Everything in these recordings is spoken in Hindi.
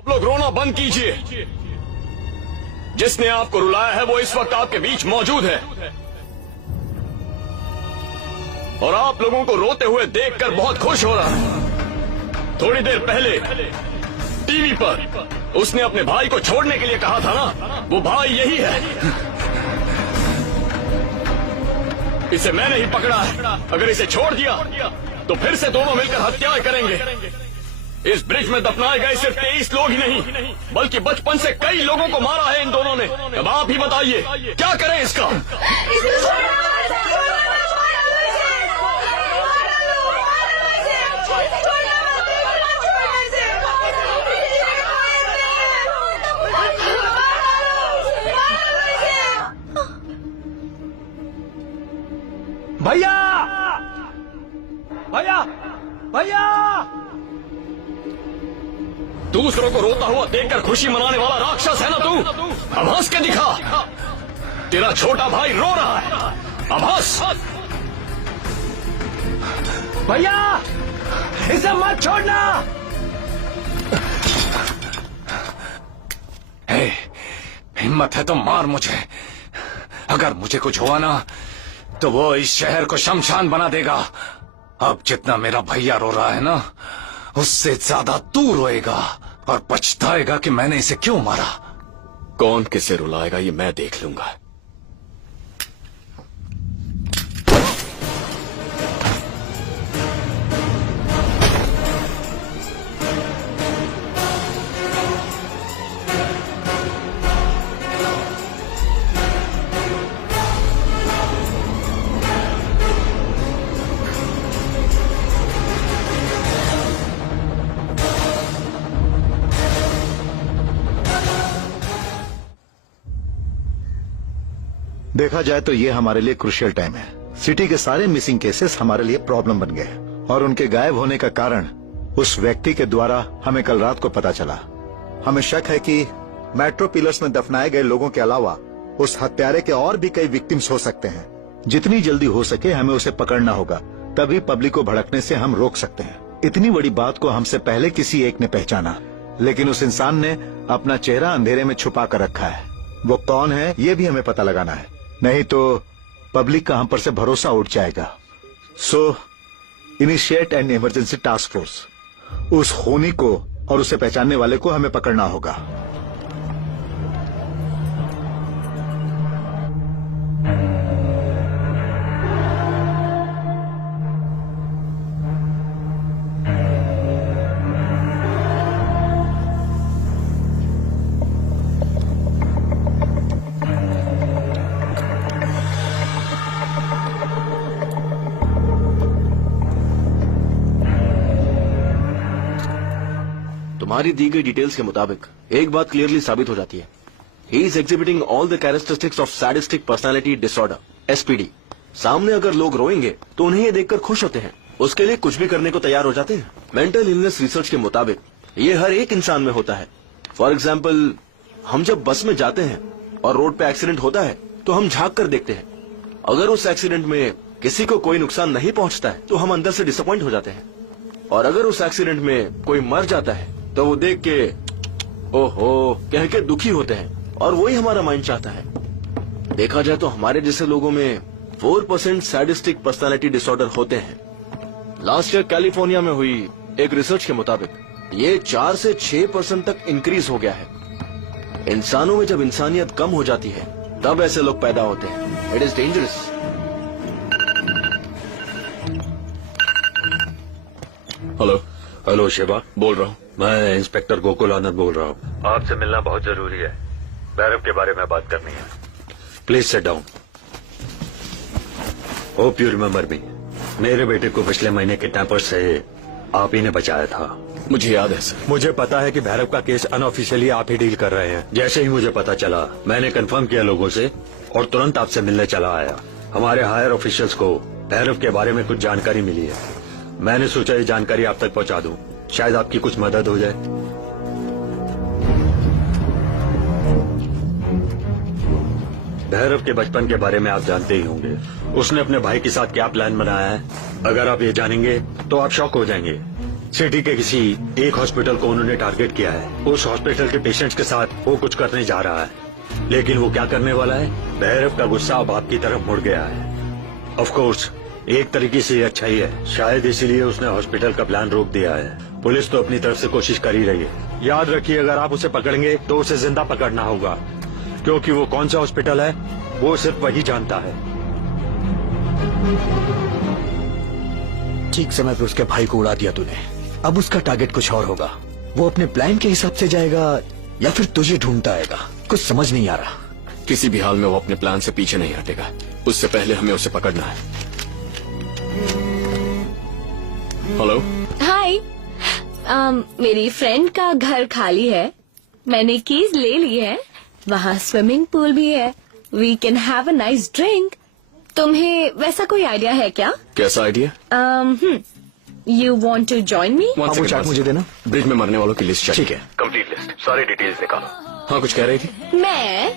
सब लोग रोना बंद कीजिए। जिसने आपको रुलाया है वो इस वक्त आपके बीच मौजूद है और आप लोगों को रोते हुए देखकर बहुत खुश हो रहा है। थोड़ी देर पहले टीवी पर उसने अपने भाई को छोड़ने के लिए कहा था ना, वो भाई यही है। इसे मैंने ही पकड़ा है। अगर इसे छोड़ दिया तो फिर से दोनों मिलकर हत्याएं करेंगे। इस ब्रिज में दफनाए गए सिर्फ 23 लोग ही नहीं बल्कि बचपन से कई लोगों को मारा है इन दोनों ने। अब आप ही बताइए क्या करें इसका। भैया भैया भैया! दूसरों को रोता हुआ देखकर खुशी मनाने वाला राक्षस है ना तू। अब हंस के दिखा। तेरा छोटा भाई रो रहा है, अब हंस। भैया इसे मत छोड़ना। हिम्मत है तो मार मुझे। अगर मुझे कुछ हुआ ना तो वो इस शहर को शमशान बना देगा। अब जितना मेरा भैया रो रहा है ना, उससे ज्यादा तू रोएगा और पछताएगा कि मैंने इसे क्यों मारा। कौन किसे रुलाएगा ये मैं देख लूंगा। देखा जाए तो ये हमारे लिए क्रूशियल टाइम है। सिटी के सारे मिसिंग केसेस हमारे लिए प्रॉब्लम बन गए और उनके गायब होने का कारण उस व्यक्ति के द्वारा हमें कल रात को पता चला। हमें शक है कि मेट्रो पिलर्स में दफनाए गए लोगों के अलावा उस हत्यारे के और भी कई विक्टिम्स हो सकते हैं। जितनी जल्दी हो सके हमें उसे पकड़ना होगा, तभी पब्लिक को भड़कने से हम रोक सकते हैं। इतनी बड़ी बात को हमसे पहले किसी एक ने पहचाना, लेकिन उस इंसान ने अपना चेहरा अंधेरे में छुपा कर रखा है। वो कौन है ये भी हमें पता लगाना है, नहीं तो पब्लिक का हम पर से भरोसा उठ जाएगा। So initiate an emergency task force. उस खूनी को और उसे पहचानने वाले को हमें पकड़ना होगा। तुम्हारी दी गई डिटेल्स के मुताबिक एक बात क्लियरली साबित हो जाती है। He is exhibiting all the characteristics of sadistic personality disorder, SPD. सामने अगर लोग रोएंगे तो उन्हें ये देखकर खुश होते हैं, उसके लिए कुछ भी करने को तैयार हो जाते हैं। मेंटल इलनेस रिसर्च के मुताबिक ये हर एक इंसान में होता है। फॉर एग्जाम्पल, हम जब बस में जाते हैं और रोड पे एक्सीडेंट होता है तो हम झांक कर देखते हैं। अगर उस एक्सीडेंट में किसी को कोई नुकसान नहीं पहुंचता है तो हम अंदर से डिसअपॉइंट हो जाते हैं, और अगर उस एक्सीडेंट में कोई मर जाता है तो वो देख के ओहो कह के दुखी होते हैं, और वही हमारा माइंड चाहता है। देखा जाए तो हमारे जैसे लोगों में 4% सैडिस्टिक पर्सनालिटी डिसऑर्डर होते हैं। लास्ट ईयर कैलिफोर्निया में हुई एक रिसर्च के मुताबिक ये 4 से 6% तक इंक्रीज हो गया है। इंसानों में जब इंसानियत कम हो जाती है तब ऐसे लोग पैदा होते हैं। It is dangerous. Hello hello Shiva, बोल रहा हूँ। मैं इंस्पेक्टर गोकुल आनंद बोल रहा हूँ। आपसे मिलना बहुत जरूरी है। भैरव के बारे में बात करनी है। Please sit down. Hope you remember me. मेरे बेटे को पिछले महीने किडनैपर्स से आप ही ने बचाया था। मुझे याद है सर। मुझे पता है कि भैरव का केस अनऑफिशियली आप ही डील कर रहे हैं। जैसे ही मुझे पता चला मैंने कंफर्म किया लोगों से और तुरंत आपसे मिलने चला आया। हमारे हायर ऑफिशियल्स को भैरव के बारे में कुछ जानकारी मिली है। मैंने सोचा ये जानकारी आप तक पहुंचा दूं, शायद आपकी कुछ मदद हो जाए। भैरव के बचपन के बारे में आप जानते ही होंगे। उसने अपने भाई के साथ क्या प्लान बनाया है, अगर आप ये जानेंगे तो आप शॉक हो जाएंगे। सिटी के किसी एक हॉस्पिटल को उन्होंने टारगेट किया है। उस हॉस्पिटल के पेशेंट्स के साथ वो कुछ करने जा रहा है, लेकिन वो क्या करने वाला है? भैरव का गुस्सा अब आपकी तरफ मुड़ गया है। ऑफ कोर्स एक तरीके से ये अच्छा ही है, शायद इसीलिए उसने हॉस्पिटल का प्लान रोक दिया है। पुलिस तो अपनी तरफ से कोशिश कर ही रही है। याद रखिए, अगर आप उसे पकड़ेंगे तो उसे जिंदा पकड़ना होगा, क्योंकि वो कौन सा हॉस्पिटल है वो सिर्फ वही जानता है। ठीक समय पे उसके भाई को उड़ा दिया तूने। अब उसका टारगेट कुछ और होगा। वो अपने प्लान के हिसाब से जाएगा या फिर तुझे ढूंढता आएगा, कुछ समझ नहीं आ रहा। किसी भी हाल में वो अपने प्लान से पीछे नहीं हटेगा। उससे पहले हमें उसे पकड़ना है। हेलो। हाय। मेरी फ्रेंड का घर खाली है, मैंने कीज ले ली है, वहाँ स्विमिंग पूल भी है, we can have a nice drink. तुम्हें वैसा कोई आइडिया है क्या? कैसा idea? You want to join me? हाँ, वो चार्ट मुझे देना। ब्रिज में मरने वालों की लिस्ट चाहिए। ठीक है। कंप्लीट लिस्ट, सारी डिटेल्स निकालो। हाँ, कुछ कह रही थी? मैं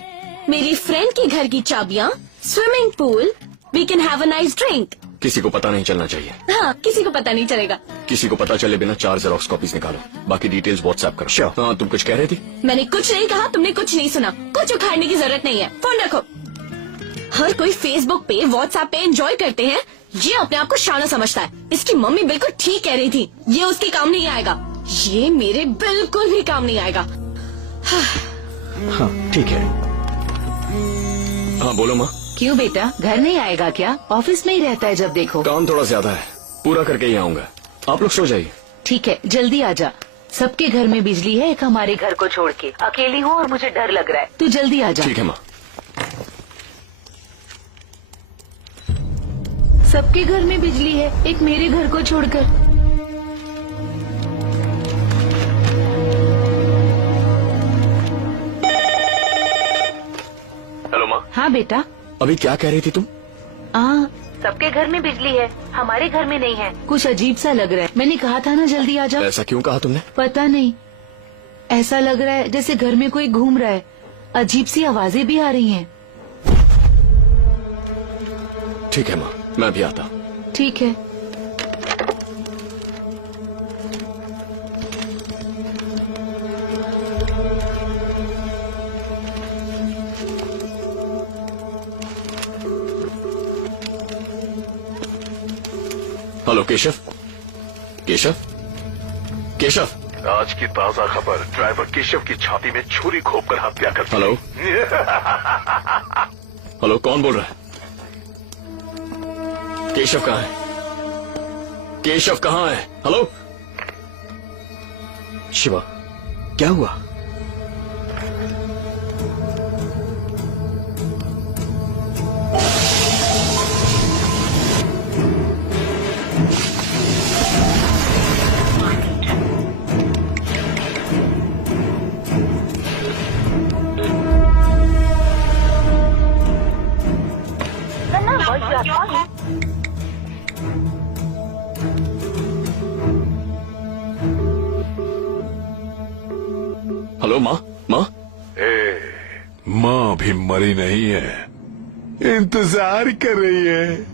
मेरी फ्रेंड के घर की चाबियाँ, swimming pool, we can have a nice drink. किसी को पता नहीं चलना चाहिए। हाँ, किसी को पता नहीं चलेगा। किसी को पता चले बिना 4 जेरॉक्स कॉपीज निकालो, बाकी डिटेल्स व्हाट्सएप करो। Sure. हाँ, तुम कुछ कह रही थी? मैंने कुछ नहीं कहा, तुमने कुछ नहीं सुना। कुछ उखाड़ने की जरूरत नहीं है, फोन रखो। हर कोई फेसबुक पे, व्हाट्सएप पे एंजॉय करते हैं, ये अपने आप को शाना समझता है। इसकी मम्मी बिल्कुल ठीक कह रही थी, ये उसके काम नहीं आएगा, ये मेरे बिल्कुल भी काम नहीं आएगा। हाँ ठीक है। हाँ बोलो माँ। क्यों बेटा, घर नहीं आएगा क्या? ऑफिस में ही रहता है जब देखो। काम थोड़ा ज्यादा है, पूरा करके ही आऊंगा। आप लोग सो जाइए। ठीक है, जल्दी आ जा। सबके घर में बिजली है, एक हमारे घर को छोड़ के। अकेली हूँ और मुझे डर लग रहा है, तू जल्दी आ जा। ठीक है माँ। सबके घर में बिजली है, एक मेरे घर को छोड़कर। हेलो माँ। हाँ बेटा। अभी क्या कह रही थी तुम? हाँ, सबके घर में बिजली है, हमारे घर में नहीं है। कुछ अजीब सा लग रहा है, मैंने कहा था ना जल्दी आ जा। ऐसा क्यों कहा तुमने? पता नहीं, ऐसा लग रहा है जैसे घर में कोई घूम रहा है, अजीब सी आवाजें भी आ रही हैं। ठीक है माँ, मैं भी आता हूँ। ठीक है। हेलो केशव। केशव। केशव। आज की ताजा खबर, ड्राइवर केशव की छाती में छुरी घोंपकर हत्या कर दी। हेलो। हेलो, कौन बोल रहा है? केशव कहाँ है? केशव कहाँ है? हेलो। शिवा, क्या हुआ? हेलो माँ। माँ। माँ भी मरी नहीं है, इंतजार कर रही है।